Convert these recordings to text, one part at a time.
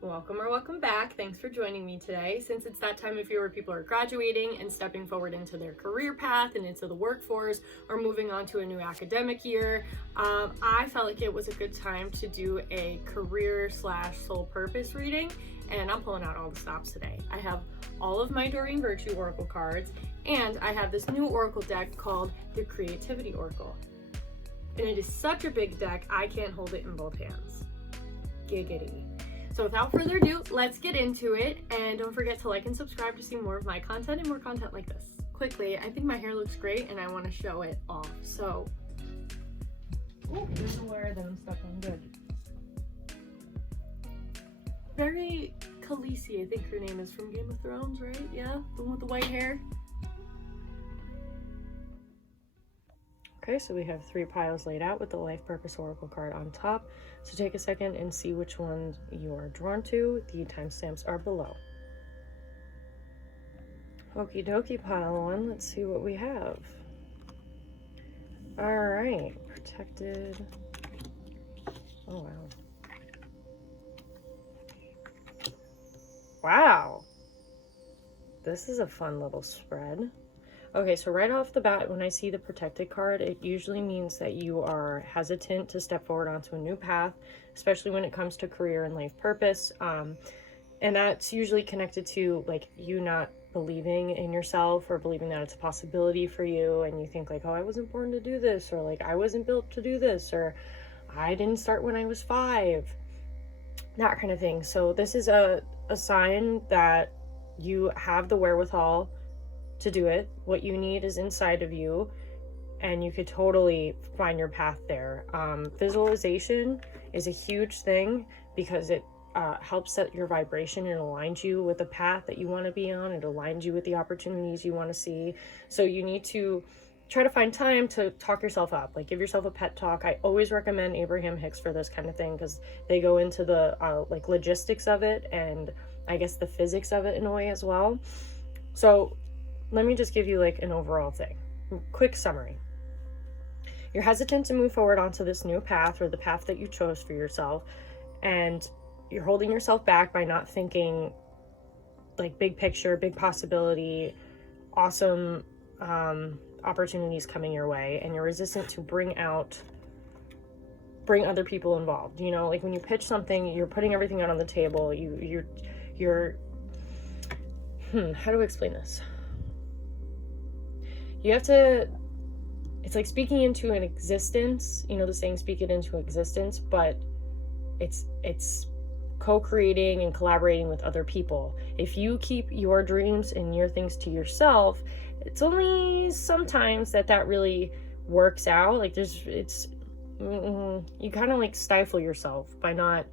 Welcome or welcome back. Thanks for joining me today. Since it's that time of year where people are graduating and stepping forward into their career path and into the workforce or moving on to a new academic year, I felt like it was a good time to do a career/soul purpose reading, and I'm pulling out all the stops today. I have all of my Doreen Virtue Oracle cards, and I have this new Oracle deck called the Creativity Oracle. And it is such a big deck, I can't hold it in both hands. Giggity. So without further ado, let's get into it, and don't forget to like and subscribe to see more of my content and more content like this. Quickly, I think my hair looks great and I want to show it off. So, there's a wire that I'm stuck on. Good. Very Khaleesi, I think her name is, from Game of Thrones, right? Yeah, the one with the white hair. Okay, so we have 3 piles laid out with the Life Purpose Oracle card on top. So take a second and see which one you are drawn to. The timestamps are below. Okie dokie, pile 1. Let's see what we have. Alright, protected. Oh, wow. Wow! This is a fun little spread. Okay, so right off the bat, when I see the protected card, it usually means that you are hesitant to step forward onto a new path, especially when it comes to career and life purpose. And that's usually connected to like you not believing in yourself or believing that it's a possibility for you, and you think like, oh, I wasn't born to do this, or like I wasn't built to do this, or I didn't start when I was 5, that kind of thing. So this is a sign that you have the wherewithal to do it. What you need is inside of you, and you could totally find your path there. Visualization is a huge thing because it helps set your vibration and aligns you with the path that you want to be on. It aligns you with the opportunities you want to see. So you need to try to find time to talk yourself up, like give yourself a pep talk. I always recommend Abraham Hicks for this kind of thing because they go into the like logistics of it and I guess the physics of it in a way as well. So let me just give you like an overall thing. Quick summary. You're hesitant to move forward onto this new path or the path that you chose for yourself, and you're holding yourself back by not thinking like big picture, big possibility, awesome opportunities coming your way, and you're resistant to bring other people involved. You know, like when you pitch something, you're putting everything out on the table. You're how do I explain this? You have to, it's like speaking into an existence, you know, the saying, speak it into existence, but it's co-creating and collaborating with other people. If you keep your dreams and your things to yourself, it's only sometimes that really works out. Like you kind of like stifle yourself by not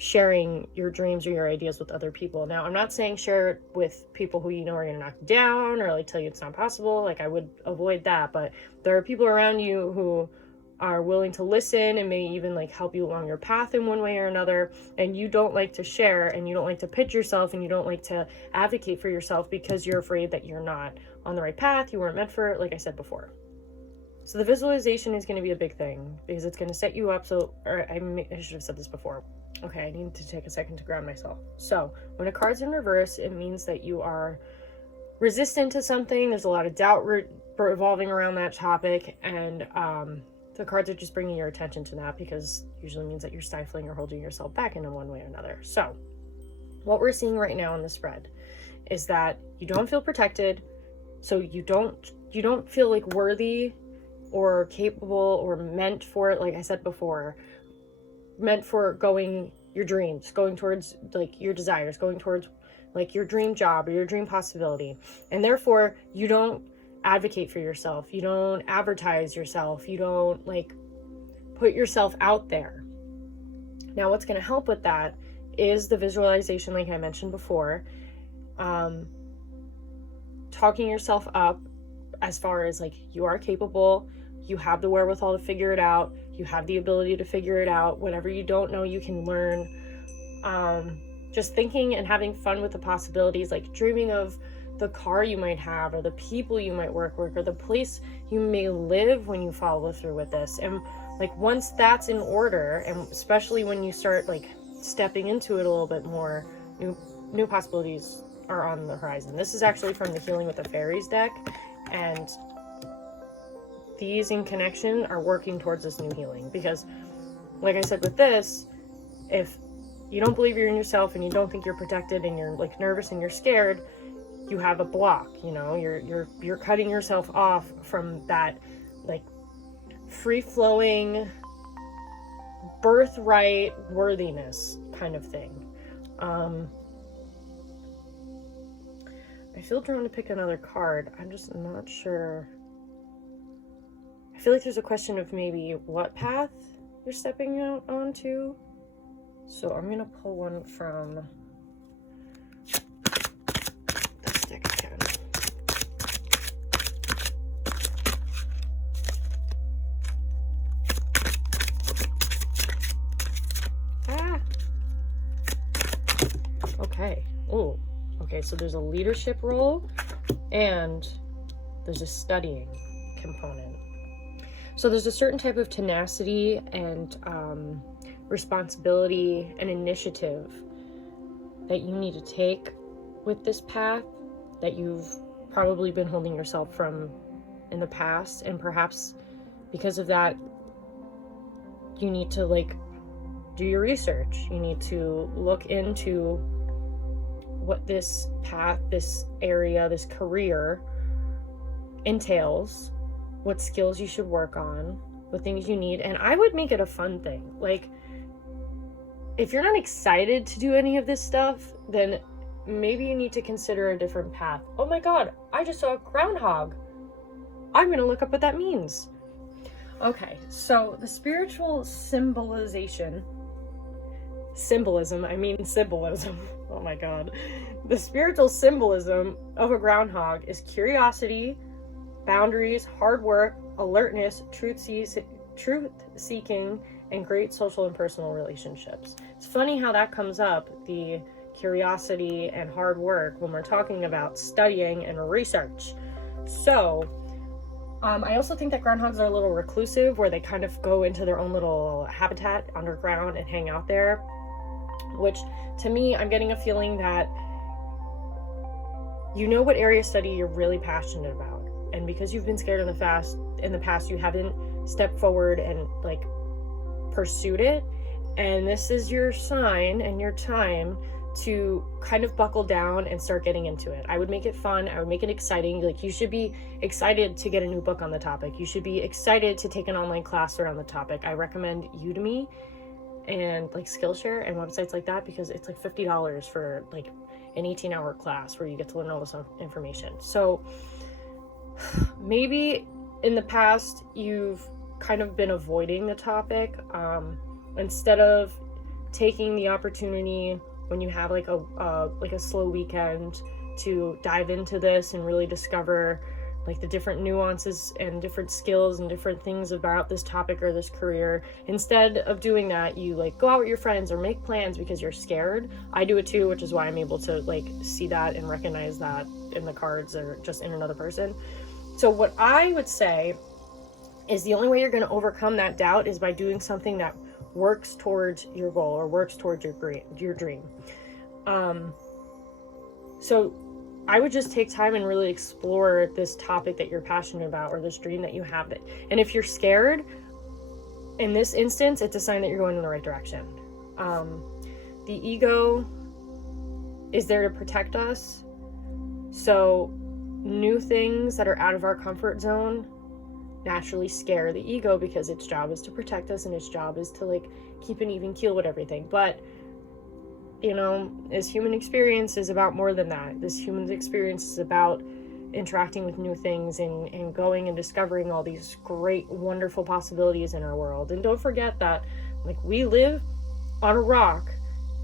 sharing your dreams or your ideas with other people. Now, I'm not saying share it with people who you know are going to knock you down or like tell you it's not possible. Like I would avoid that, but there are people around you who are willing to listen and may even like help you along your path in one way or another, and you don't like to share and you don't like to pitch yourself and you don't like to advocate for yourself because you're afraid that you're not on the right path, you weren't meant for it, like I said before. So the visualization is going to be a big thing because it's going to set you up. So, or I should have said this before. Okay, I need to take a second to ground myself. So when a card's in reverse, it means that you are resistant to something. There's a lot of doubt revolving around that topic, and the cards are just bringing your attention to that because it usually means that you're stifling or holding yourself back in one way or another. So what we're seeing right now in the spread is that you don't feel protected, so you don't feel like worthy or capable or meant for it, like I said before, meant for going your dreams, going towards like your desires, going towards like your dream job or your dream possibility. And therefore you don't advocate for yourself, you don't advertise yourself, you don't like put yourself out there. Now what's going to help with that is the visualization, like I mentioned before, talking yourself up as far as like you are capable, you have the wherewithal to figure it out, you have the ability to figure it out. Whatever you don't know, you can learn. Just thinking and having fun with the possibilities, like dreaming of the car you might have or the people you might work with or the place you may live when you follow through with this. And like once that's in order, and especially when you start like stepping into it a little bit more, new possibilities are on the horizon. This is actually from the Healing with the Fairies deck, and these in connection are working towards this new healing. Because, like I said with this, if you don't believe you're in yourself and you don't think you're protected and you're like nervous and you're scared, you have a block, you know, you're cutting yourself off from that like free-flowing birthright worthiness kind of thing. I feel drawn to pick another card. I'm just not sure. I feel like there's a question of maybe what path you're stepping out onto. So I'm gonna pull one from this deck again. Okay. Oh, okay. So there's a leadership role and there's a studying component. So there's a certain type of tenacity and responsibility and initiative that you need to take with this path that you've probably been holding yourself from in the past, and perhaps because of that you need to like do your research. You need to look into what this path, this area, this career entails, what skills you should work on, what things you need. And I would make it a fun thing. Like, if you're not excited to do any of this stuff, then maybe you need to consider a different path. Oh my god, I just saw a groundhog. I'm gonna look up what that means. Okay, so the spiritual symbolism, oh my god. The spiritual symbolism of a groundhog is curiosity, boundaries, hard work, alertness, truth-seeking, and great social and personal relationships. It's funny how that comes up, the curiosity and hard work, when we're talking about studying and research. So, I also think that groundhogs are a little reclusive, where they kind of go into their own little habitat underground and hang out there, which to me, I'm getting a feeling that you know what area of study you're really passionate about. And because you've been scared in the past, you haven't stepped forward and like pursued it. And this is your sign and your time to kind of buckle down and start getting into it. I would make it fun. I would make it exciting. Like, you should be excited to get a new book on the topic. You should be excited to take an online class around the topic. I recommend Udemy and like Skillshare and websites like that, because it's like $50 for like an 18-hour class where you get to learn all this information. So maybe in the past you've kind of been avoiding the topic, instead of taking the opportunity when you have like a slow weekend to dive into this and really discover like the different nuances and different skills and different things about this topic or this career. Instead of doing that, you like go out with your friends or make plans because you're scared. I do it too, which is why I'm able to like see that and recognize that in the cards or just in another person. So what I would say is the only way you're going to overcome that doubt is by doing something that works towards your goal or works towards your dream. So I would just take time and really explore this topic that you're passionate about or this dream that you have. And if you're scared, in this instance, it's a sign that you're going in the right direction. The ego is there to protect us. So new things that are out of our comfort zone naturally scare the ego, because its job is to protect us and its job is to like keep an even keel with everything. But you know, this human experience is about more than that. This human experience is about interacting with new things and going and discovering all these great, wonderful possibilities in our world. And don't forget that like we live on a rock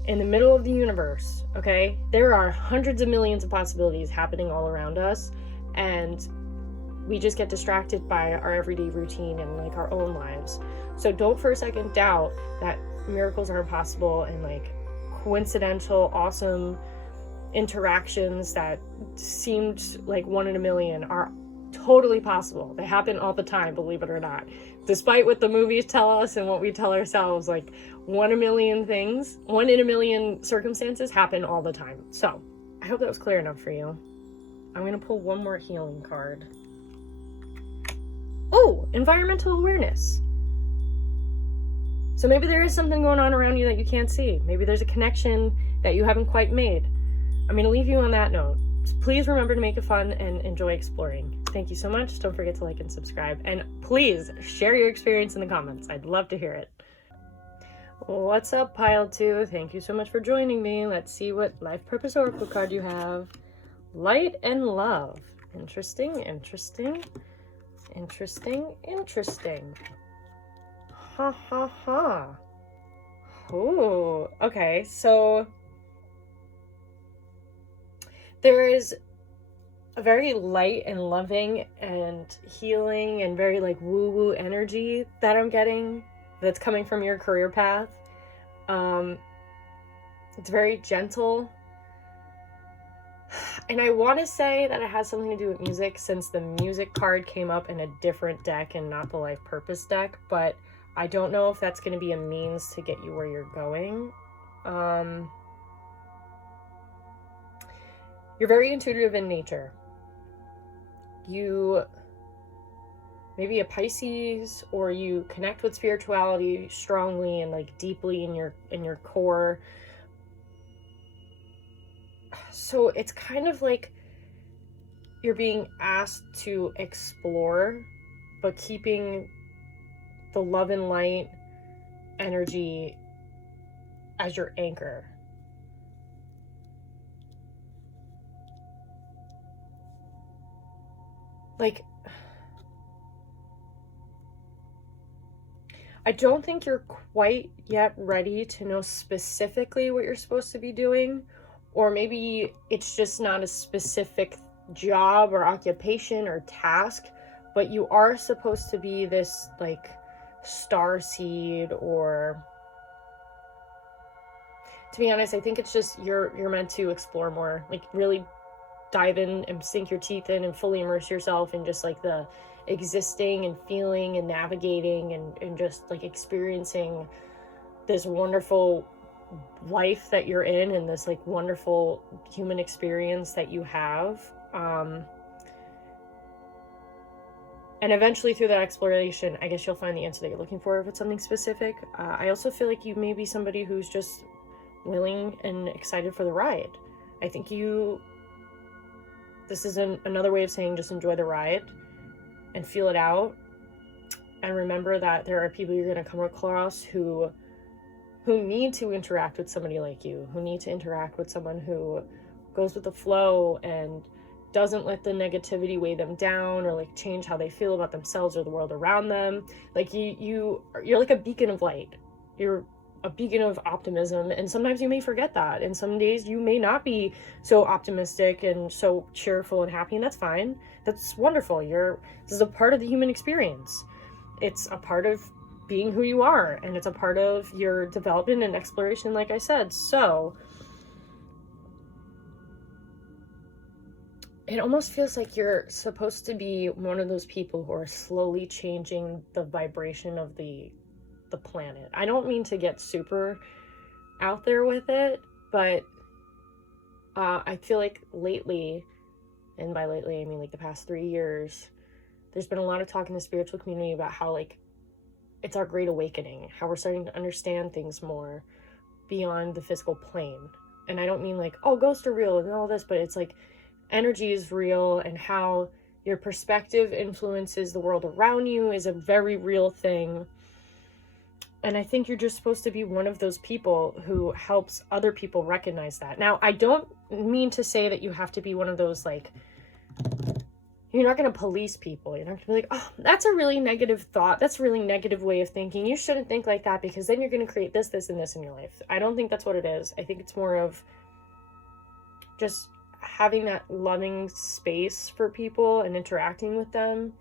in the middle of the universe, okay? There are hundreds of millions of possibilities happening all around us, and we just get distracted by our everyday routine and like our own lives. So don't for a second doubt that miracles are impossible, and like coincidental, awesome interactions that seemed like one in a million are totally possible. They happen all the time, believe it or not. Despite what the movies tell us and what we tell ourselves, like one in a million things, one in a million circumstances happen all the time. So I hope that was clear enough for you. I'm going to pull one more healing card. Oh, environmental awareness. So maybe there is something going on around you that you can't see. Maybe there's a connection that you haven't quite made. I'm going to leave you on that note. Please remember to make it fun and enjoy exploring. Thank you so much. Don't forget to like and subscribe. And please share your experience in the comments. I'd love to hear it. What's up, Pile 2? Thank you so much for joining me. Let's see what life purpose oracle card you have. Light and love. Interesting, interesting, interesting, interesting. Ha ha ha. Oh, okay. So there is a very light and loving and healing and very like woo-woo energy that I'm getting that's coming from your career path. It's very gentle. And I want to say that it has something to do with music, since the music card came up in a different deck and not the life purpose deck, but I don't know if that's going to be a means to get you where you're going. You're very intuitive in nature. You maybe a Pisces, or you connect with spirituality strongly and like deeply in your core. So it's kind of like you're being asked to explore, but keeping the love and light energy as your anchor. Like, I don't think you're quite yet ready to know specifically what you're supposed to be doing, or maybe it's just not a specific job or occupation or task, but you are supposed to be this like star seed, or to be honest, I think it's just you're meant to explore more, like really dive in and sink your teeth in and fully immerse yourself in just like the existing and feeling and navigating and just like experiencing this wonderful life that you're in and this like wonderful human experience that you have. And eventually through that exploration, I guess you'll find the answer that you're looking for if it's something specific. I also feel like you may be somebody who's just willing and excited for the ride. I think this is another way of saying just enjoy the ride and feel it out. And remember that there are people you're going to come across who need to interact with somebody like you, who need to interact with someone who goes with the flow and doesn't let the negativity weigh them down or like change how they feel about themselves or the world around them. Like you're like a beacon of light. You're a beacon of optimism, and sometimes you may forget that, and some days you may not be so optimistic and so cheerful and happy, and that's fine. That's wonderful. This is a part of the human experience. It's a part of being who you are, and it's a part of your development and exploration, like I said. So it almost feels like you're supposed to be one of those people who are slowly changing the vibration of the planet. I don't mean to get super out there with it, but I feel like lately, and by lately I mean like the past 3 years, there's been a lot of talk in the spiritual community about how like it's our great awakening, how we're starting to understand things more beyond the physical plane. And I don't mean like, oh, ghosts are real and all this, but it's like energy is real, and how your perspective influences the world around you is a very real thing. And I think you're just supposed to be one of those people who helps other people recognize that. Now, I don't mean to say that you have to be one of those, like, you're not going to police people. You're not going to be like, oh, that's a really negative thought. That's a really negative way of thinking. You shouldn't think like that because then you're going to create this, this, and this in your life. I don't think that's what it is. I think it's more of just having that loving space for people and interacting with them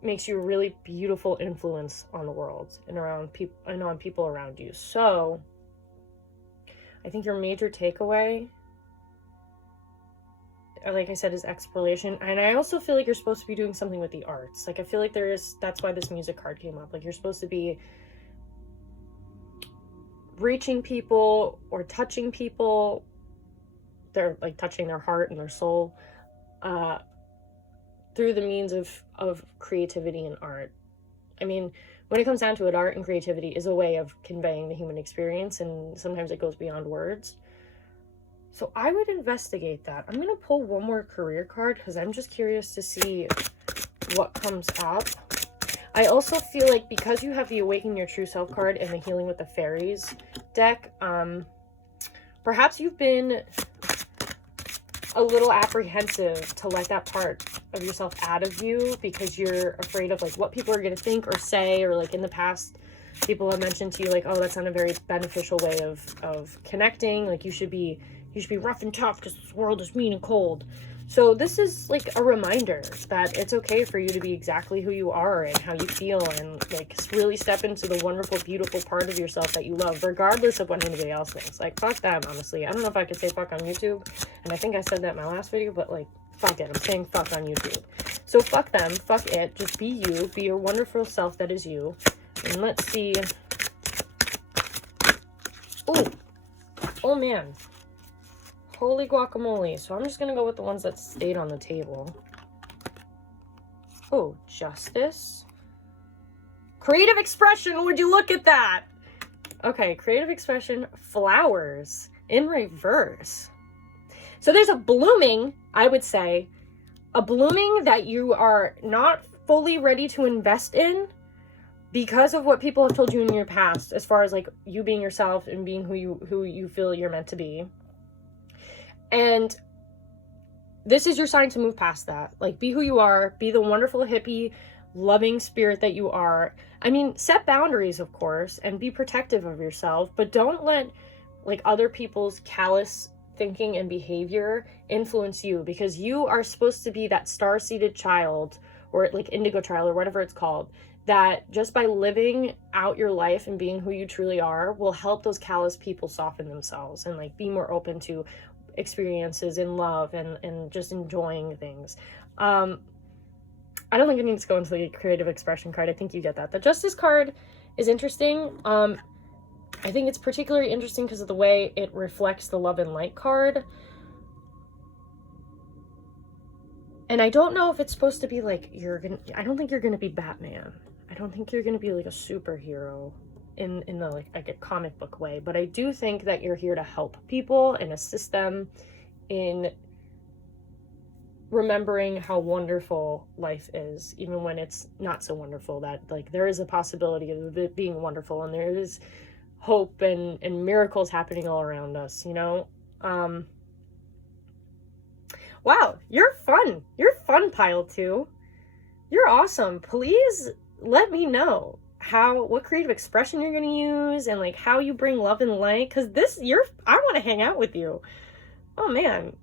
makes you a really beautiful influence on the world and around people and on people around you. So I think your major takeaway, like I said, is exploration. And I also feel like you're supposed to be doing something with the arts. Like I feel like that's why this music card came up. Like you're supposed to be reaching people or touching people. They're like touching their heart and their soul through the means of creativity and art. I mean, when it comes down to it, art and creativity is a way of conveying the human experience, and sometimes it goes beyond words. So I would investigate that. I'm going to pull one more career card because I'm just curious to see what comes up. I also feel like because you have the Awaken Your True Self card and the Healing with the Fairies deck, perhaps you've been a little apprehensive to let that part of yourself out of you because you're afraid of like what people are going to think or say, or like in the past people have mentioned to you like, oh, that's not a very beneficial way of connecting, like you should be rough and tough because this world is mean and cold. So this is like a reminder that it's okay for you to be exactly who you are and how you feel, and like really step into the wonderful, beautiful part of yourself that you love, regardless of what anybody else thinks. Like, fuck them, honestly. I don't know if I could say fuck on YouTube, and I think I said that in my last video, but like, fuck it. I'm saying fuck on YouTube. So fuck them, fuck it. Just be you. Be your wonderful self that is you. And let's see. Ooh. Oh, man. Holy guacamole. So I'm just going to go with the ones that stayed on the table. Oh, Justice. Creative Expression. Would you look at that? Okay, Creative Expression. Flowers in reverse. So there's a blooming, I would say, a blooming that you are not fully ready to invest in because of what people have told you in your past, as far as like you being yourself and being who you feel you're meant to be. And this is your sign to move past that. Like, be who you are, be the wonderful, hippie, loving spirit that you are. I mean, set boundaries, of course, and be protective of yourself, but don't let like other people's callous thinking and behavior influence you, because you are supposed to be that star-seeded child, or like indigo child, or whatever it's called, that just by living out your life and being who you truly are will help those callous people soften themselves and like be more open to experiences in love and just enjoying things. I don't think it needs to go into the Creative Expression card. I think you get that. The Justice card is interesting. I think it's particularly interesting because of the way it reflects the Love and Light card. And I don't know if it's supposed to be like I don't think you're gonna be Batman. I don't think you're gonna be like a superhero in the like a comic book way, but I do think that you're here to help people and assist them in remembering how wonderful life is, even when it's not so wonderful, that like there is a possibility of it being wonderful, and there is hope and miracles happening all around us, you know? Wow, you're fun. You're fun, pile 2. You're awesome. Please let me know what creative expression you're going to use, and like how you bring love and light, because I want to hang out with you. Oh man,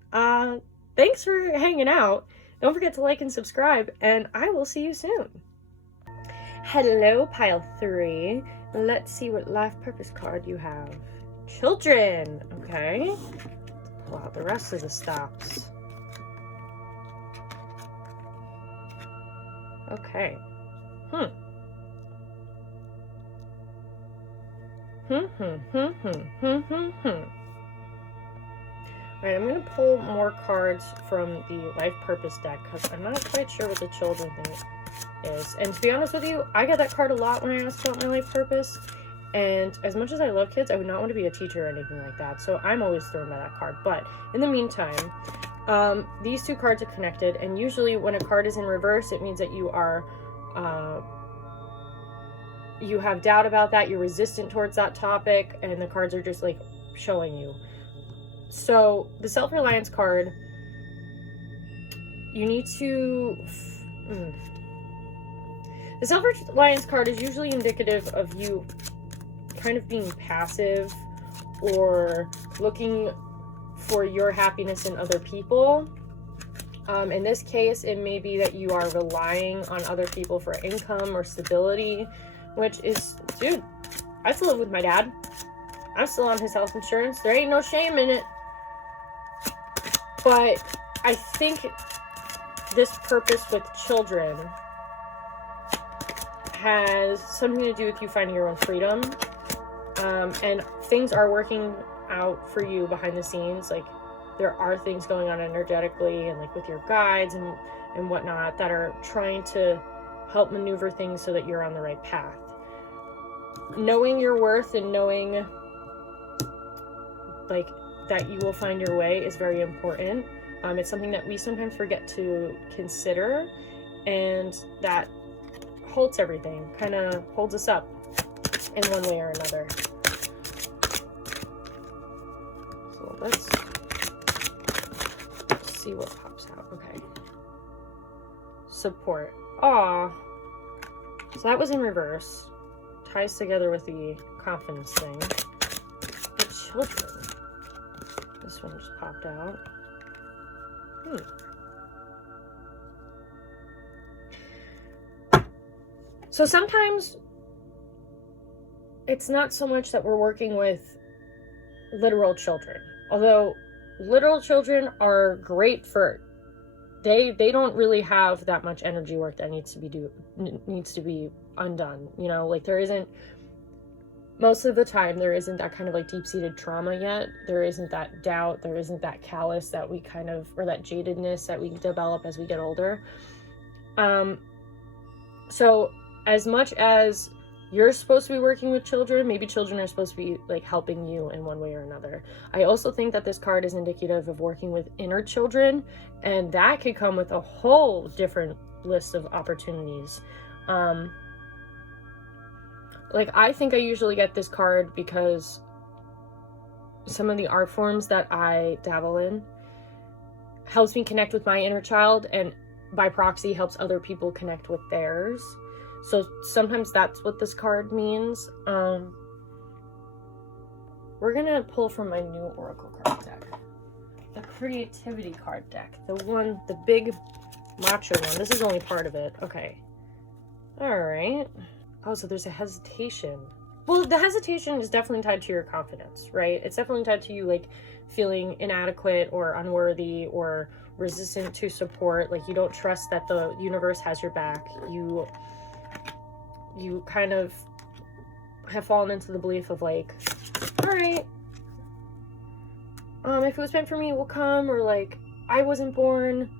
thanks for hanging out. Don't forget to like and subscribe, and I will see you soon. Hello, pile 3. Let's see what life purpose card you have. Children. Okay, pull out the rest of the stops. Okay. Alright, I'm going to pull more cards from the Life Purpose deck because I'm not quite sure what the children thing is. And to be honest with you, I got that card a lot when I asked about my life purpose. And as much as I love kids, I would not want to be a teacher or anything like that. So I'm always thrown by that card. But in the meantime, these two cards are connected. And usually when a card is in reverse, it means that you are... you have doubt about that, you're resistant towards that topic, and the cards are just like showing you. So the self-reliance card, you need to the self-reliance card is usually indicative of you kind of being passive or looking for your happiness in other people. In this case, it may be that you are relying on other people for income or stability, which is, dude, I still live with my dad. I'm still on his health insurance. There ain't no shame in it. But I think this purpose with children has something to do with you finding your own freedom. And things are working out for you behind the scenes. Like, there are things going on energetically and like with your guides and whatnot that are trying to help maneuver things so that you're on the right path. Knowing your worth and knowing like that you will find your way is very important. It's something that we sometimes forget to consider, and that holds everything, kind of holds us up in one way or another. So let's see what pops out. Okay. Support. Aw. So that was in reverse. Ties together with the confidence thing. The children. This one just popped out. So sometimes it's not so much that we're working with literal children. Although literal children are great for, they don't really have that much energy work that needs to be undone. You know, like there isn't, most of the time there isn't that kind of like deep-seated trauma yet. There isn't that doubt, there isn't that callous that we kind of, or that jadedness that we develop as we get older. So as much as you're supposed to be working with children, maybe children are supposed to be like helping you in one way or another. I also think that this card is indicative of working with inner children, and that could come with a whole different list of opportunities. Like, I think I usually get this card because some of the art forms that I dabble in helps me connect with my inner child, and by proxy helps other people connect with theirs. So sometimes that's what this card means. We're gonna pull from my new Oracle card deck, the Creativity card deck, the big macho one. This is only part of it. Okay. All right. Oh, so there's a hesitation. Well, the hesitation is definitely tied to your confidence, right? It's definitely tied to you like feeling inadequate or unworthy or resistant to support. Like, you don't trust that the universe has your back. You kind of have fallen into the belief of like, all right, if it was meant for me, it will come, or like, I wasn't born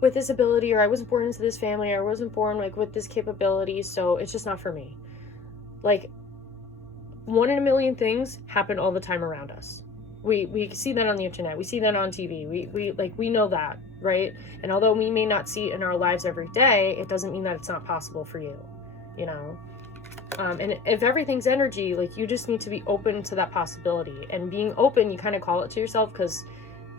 with this ability, or I wasn't born into this family, or I wasn't born like with this capability, so it's just not for me. Like, 1 in a million things happen all the time around us. We see that on the internet, we see that on TV, we know that, right? And although we may not see it in our lives every day, it doesn't mean that it's not possible for you, you know? And if everything's energy, like, you just need to be open to that possibility. And being open, you kind of call it to yourself, because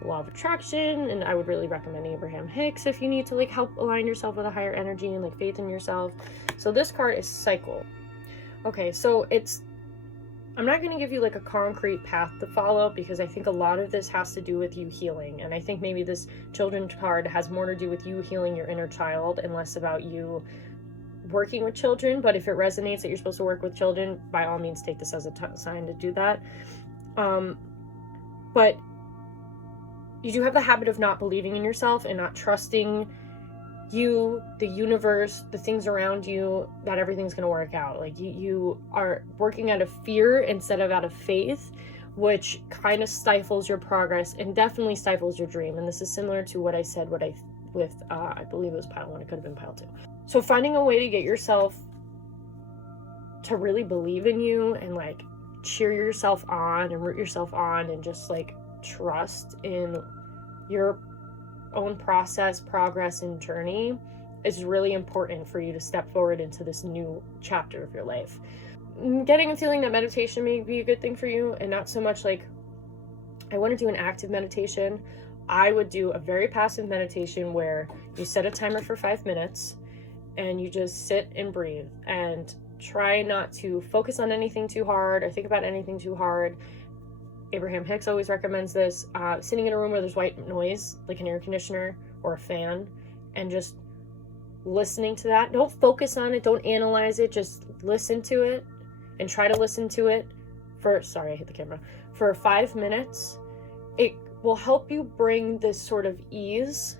the law of attraction, and I would really recommend Abraham Hicks if you need to like help align yourself with a higher energy and like faith in yourself. So this card is cycle. Okay, so I'm not going to give you like a concrete path to follow, because I think a lot of this has to do with you healing. And I think maybe this children's card has more to do with you healing your inner child and less about you working with children. But if it resonates that you're supposed to work with children, by all means take this as a sign to do that. But you do have the habit of not believing in yourself and not trusting you, the universe, the things around you, that everything's going to work out. Like, you are working out of fear instead of out of faith, which kind of stifles your progress and definitely stifles your dream. And this is similar to what I said with I believe it was pile 1, it could have been pile 2. So finding a way to get yourself to really believe in you and like cheer yourself on and root yourself on and just like trust in your own process, progress, and journey is really important for you to step forward into this new chapter of your life. Getting and feeling that meditation may be a good thing for you, and not so much like, I want to do an active meditation. I would do a very passive meditation where you set a timer for 5 minutes and you just sit and breathe and try not to focus on anything too hard or think about anything too hard. Abraham Hicks always recommends this, sitting in a room where there's white noise, like an air conditioner or a fan, and just listening to that. Don't focus on it, don't analyze it, just listen to it, and try to listen to it for 5 minutes. It will help you bring this sort of ease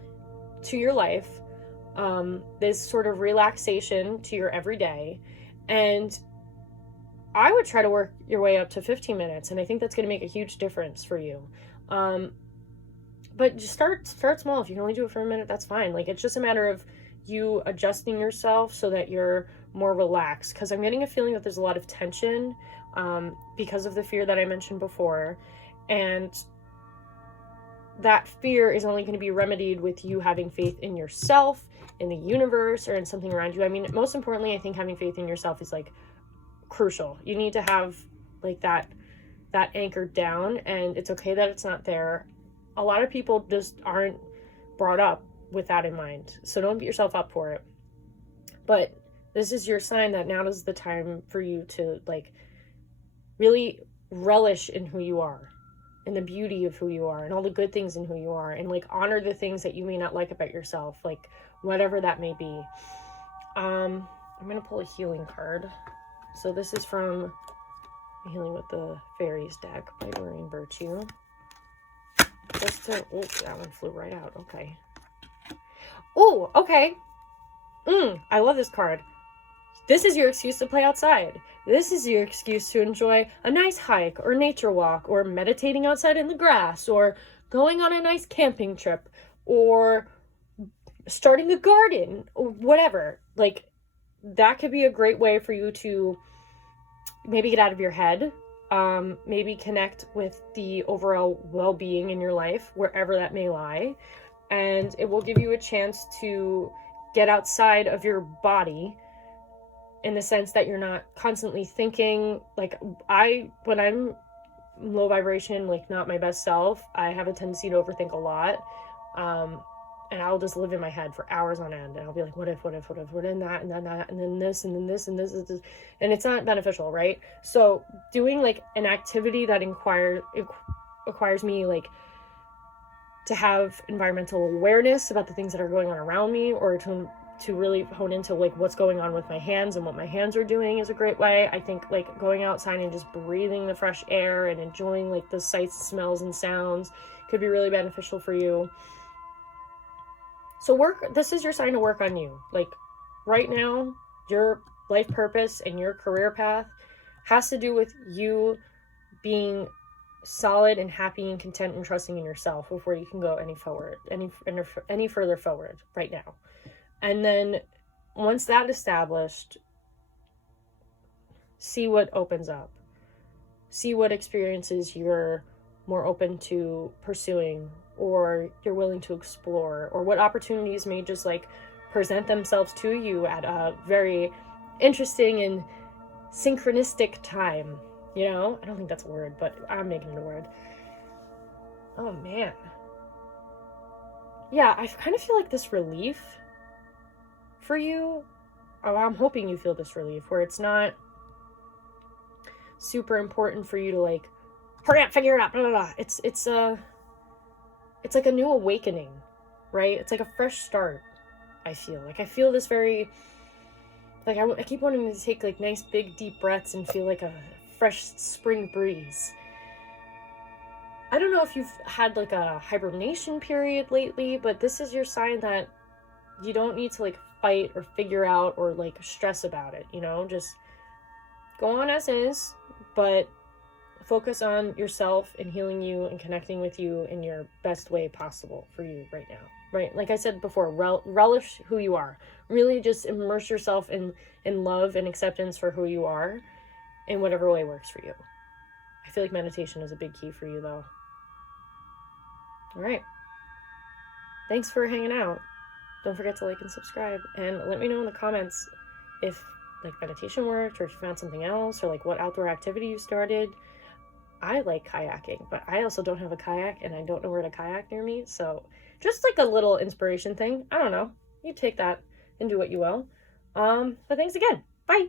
to your life, this sort of relaxation to your everyday, and I would try to work your way up to 15 minutes, and I think that's going to make a huge difference for you. But just start small. If you can only do it for a minute, that's fine. Like, it's just a matter of you adjusting yourself so that you're more relaxed, because I'm getting a feeling that there's a lot of tension because of the fear that I mentioned before, and that fear is only going to be remedied with you having faith in yourself, in the universe, or in something around you. I mean, most importantly, I think having faith in yourself is like crucial. You need to have like that anchored down, and it's okay that it's not there. A lot of people just aren't brought up with that in mind, so don't beat yourself up for it. But this is your sign that now is the time for you to like really relish in who you are, and the beauty of who you are, and all the good things in who you are, and like honor the things that you may not like about yourself, like whatever that may be. I'm gonna pull a healing card. So this is from Healing with the Fairies deck by Doreen Virtue. Just to, oh, that one flew right out. Okay. Oh, okay. I love this card. This is your excuse to play outside. This is your excuse to enjoy a nice hike or nature walk, or meditating outside in the grass, or going on a nice camping trip, or starting a garden, or whatever. Like, that could be a great way for you to maybe get out of your head, maybe connect with the overall well-being in your life, wherever that may lie. And it will give you a chance to get outside of your body, in the sense that you're not constantly thinking. Like, when I'm low vibration, like not my best self, I have a tendency to overthink a lot. And I'll just live in my head for hours on end, and I'll be like, what if, what in that, and then that, and then this, and then this, and this, and it's not beneficial, right? So doing like an activity that requires me like to have environmental awareness about the things that are going on around me, or to really hone into like what's going on with my hands and what my hands are doing, is a great way. I think like going outside and just breathing the fresh air and enjoying like the sights, smells, and sounds could be really beneficial for you. So this is your sign to work on you. Like, right now, your life purpose and your career path has to do with you being solid and happy and content and trusting in yourself before you can go any further forward right now. And then once that's established, see what opens up. See what experiences you're more open to pursuing, or you're willing to explore, or what opportunities may just like present themselves to you at a very interesting and synchronistic time. You know, I don't think that's a word, but I'm making it a word. Oh man. Yeah, I kind of feel like this relief for you. Oh, I'm hoping you feel this relief where it's not super important for you to like hurry up, figure it out, blah, blah, blah. It's like a new awakening, right? It's like a fresh start. I feel this very, like, I keep wanting to take like nice big deep breaths and feel like a fresh spring breeze. I don't know if you've had like a hibernation period lately, but this is your sign that you don't need to like fight or figure out or like stress about it, you know? Just go on as is, but focus on yourself and healing you and connecting with you in your best way possible for you right now, right? Like I said before, relish who you are. Really just immerse yourself in love and acceptance for who you are in whatever way works for you. I feel like meditation is a big key for you though. All right. Thanks for hanging out. Don't forget to like and subscribe, and let me know in the comments if like meditation worked, or if you found something else, or like what outdoor activity you started. I like kayaking, but I also don't have a kayak, and I don't know where to kayak near me. So just like a little inspiration thing. I don't know. You take that and do what you will. But thanks again. Bye.